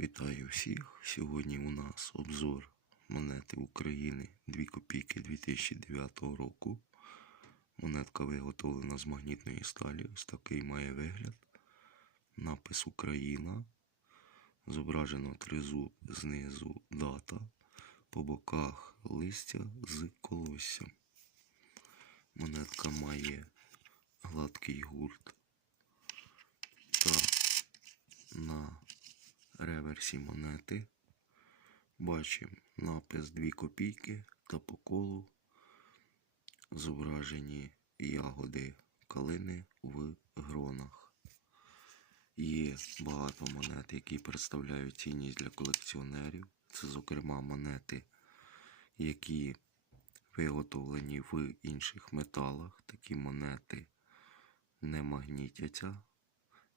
Вітаю всіх! Сьогодні у нас обзор монети України 2 копійки 2009 року. Монетка виготовлена з магнітної сталі. Ось такий має вигляд. Напис Україна. Зображено тризуб знизу дата. По боках листя з колоссям. Монетка має гладкий гурт. Та на реверсі монети бачимо напис 2 копійки та по колу зображені ягоди калини в гронах. Є багато монет, які представляють цінність для колекціонерів. Це, зокрема, монети, які виготовлені в інших металах. Такі монети не магнітяться.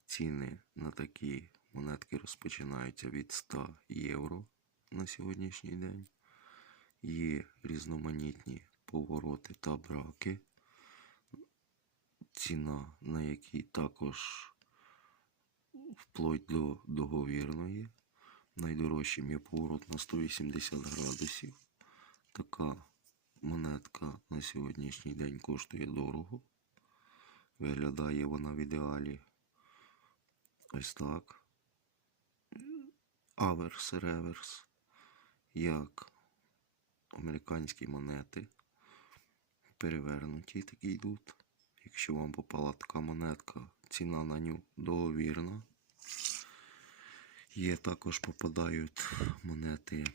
Ціни на такі монетки розпочинаються від 100 євро на сьогоднішній день. Є різноманітні повороти та браки, ціна на які також вплоть до договірної. Найдорожчим є поворот на 180 градусів. Така монетка на сьогоднішній день коштує дорого. Виглядає вона в ідеалі ось так. Аверс, реверс, як американські монети. Перевернуті такі йдуть. Якщо вам попала така монетка, ціна на ню договірна. Є також попадають монети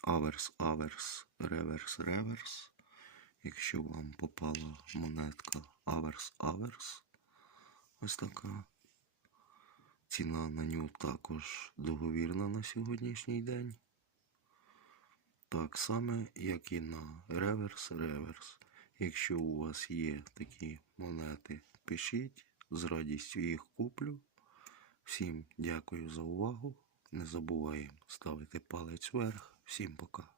аверс, аверс, реверс, реверс. Якщо вам попала монетка аверс, аверс, ось така. Ціна на нього також договірна на сьогоднішній день. Так само, як і на реверс-реверс. Якщо у вас є такі монети, пишіть, з радістю їх куплю. Всім дякую за увагу. Не забуваємо ставити палець вверх. Всім пока.